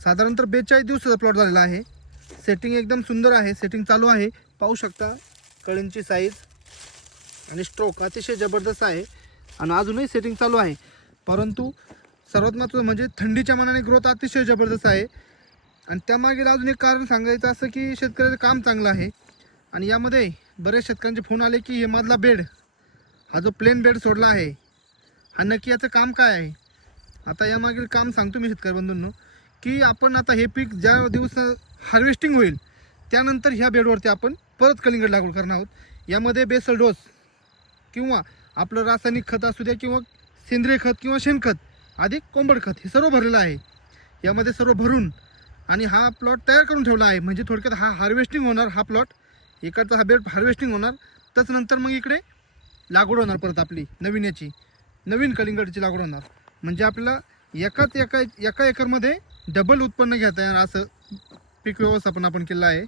साधारणतः 42 दिवसाचा प्लॉट झालेला आहे. सेटिंग एकदम सुंदर आहे, सेटिंग चालू आहे. पाहू शकता कळींची साईज आणि स्ट्रोक अतिशय जबरदस्त आहे आणि अजूनही सेटिंग चालू आहे. परंतु सर्वात महत्त्वाचं म्हणजे थंडीच्या मानाने ग्रोथ अतिशय जबरदस्त आहे. आणि त्यामागील अजून एक कारण सांगायचं असं की शेतकऱ्याचं काम चांगलं आहे. आणि यामध्ये बरेच शेतकऱ्यांचे फोन आले की हे मधला बेड, हा जो प्लेन बेड सोडला आहे, हा नक्की याचं काम काय आहे. आता यामागील काम सांगतो मी शेतकरी बंधूंनो, की आपण आता हे पीक ज्या दिवस हार्वेस्टिंग होईल त्यानंतर ह्या बेडवरती आपण परत कलिंगड लागवड करणार आहोत. यामध्ये बेसल डोस किंवा आपलं रासायनिक खत असू द्या किंवा सेंद्रिय खत किंवा शेणखत अधिक कोंबड खत हे सर्व भरलेलं आहे. यामध्ये सर्व भरून आणि हा प्लॉट तयार करून ठेवला आहे. म्हणजे थोडक्यात हा हार्वेस्टिंग होणार, हा प्लॉट इकडचा हा बेड हार्वेस्टिंग होणार, त्याच्यानंतर मग इकडे लागवड होणार परत आपली नवीन कलिंगडची लागवड होणार. म्हणजे आपल्याला एका एकरमध्ये डबल उत्पन्न घेता येणार असं पीक व्यवस्थापन आपण केलं आहे.